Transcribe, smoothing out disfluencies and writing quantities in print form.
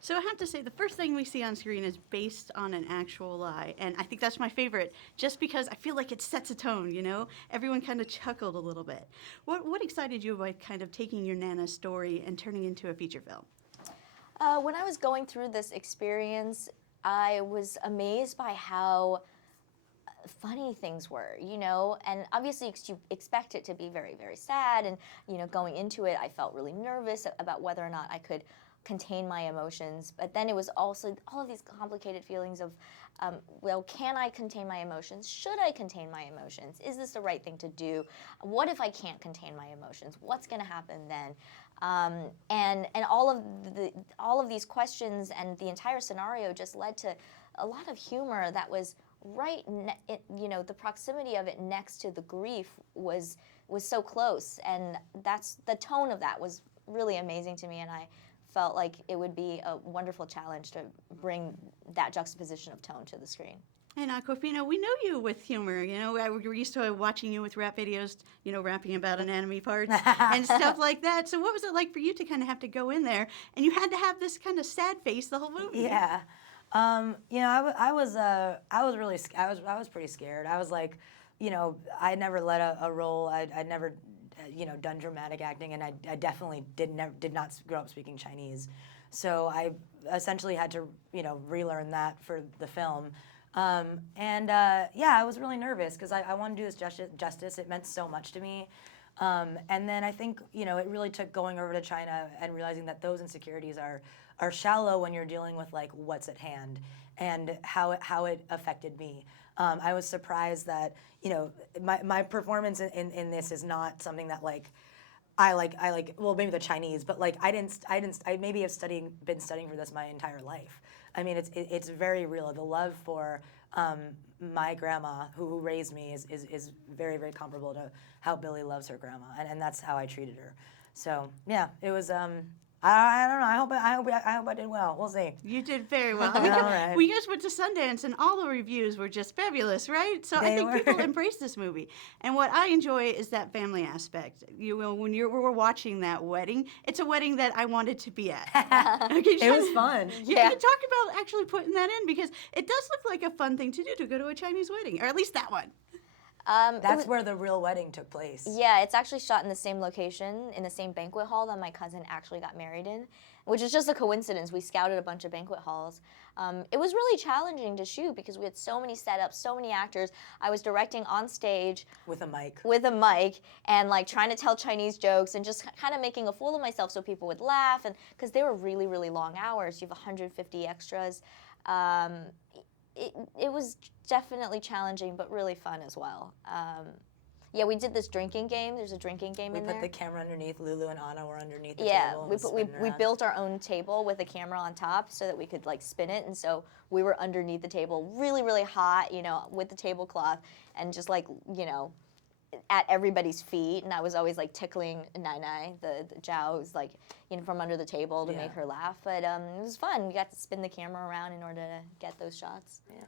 So I have to say, the first thing we see on screen is based on an actual lie, and I think that's my favorite, just because I feel like it sets a tone, you know? Everyone kind of chuckled a little bit. What excited you about kind of taking your Nana's story and turning it into a feature film? When I was going through this experience, I was amazed by how funny things were, and obviously you expect it to be very, very sad, and, going into it, I felt really nervous about whether or not I could contain my emotions, but then it was also all of these complicated feelings of, well, can I contain my emotions? Should I contain my emotions? Is this the right thing to do? What if I can't contain my emotions? What's going to happen then? And all of these questions and the entire scenario just led to a lot of humor that was the proximity of it next to the grief was so close, and that's the tone of that was really amazing to me, and I felt like it would be a wonderful challenge to bring that juxtaposition of tone to the screen. And Awkwafina, we know you with humor. We're used to watching you with rap videos, rapping about anatomy parts and stuff like that. So what was it like for you to kind of have to go in there, and you had to have this kind of sad face the whole movie? Yeah. I was pretty scared. I was like, I never led a role. I'd never, done dramatic acting, and I definitely did not grow up speaking Chinese. So I essentially had to, relearn that for the film. I was really nervous because I wanted to do this justice. It meant so much to me. And then I think, it really took going over to China and realizing that those insecurities are shallow when you're dealing with like what's at hand and how it affected me. I was surprised that, my performance in this is not something that I like, well, maybe the Chinese, but like I maybe have been studying for this my entire life. I mean, it's very real. The love for my grandma who raised me is very, very comparable to how Billy loves her grandma, and that's how I treated her. So yeah, it was. I don't know. I hope I did well. We'll see. You did very well. All right. We just went to Sundance, and all the reviews were just fabulous, right? So I think people embrace this movie. And what I enjoy is that family aspect. When we're watching that wedding, it's a wedding that I wanted to be at. It was fun. Yeah. You talk about actually putting that in, because it does look like a fun thing to do, to go to a Chinese wedding, or at least that one. That's where the real wedding took place. Yeah, it's actually shot in the same location, in the same banquet hall that my cousin actually got married in, which is just a coincidence. We scouted a bunch of banquet halls. It was really challenging to shoot because we had so many setups, so many actors. I was directing on stage. With a mic. And like trying to tell Chinese jokes and just kind of making a fool of myself so people would laugh, and because they were really, really long hours. You have 150 extras. It was definitely challenging, but really fun as well. Yeah, we did this drinking game. There's a drinking game in there. We put the camera underneath. Lulu and Anna were underneath the table. Yeah, we built our own table with a camera on top so that we could like spin it, and so we were underneath the table, really, really hot, with the tablecloth, and just like, at everybody's feet, and I was always like tickling Nai, the Zhao, who's like, from under the table to make her laugh. But it was fun. We got to spin the camera around in order to get those shots. Yeah.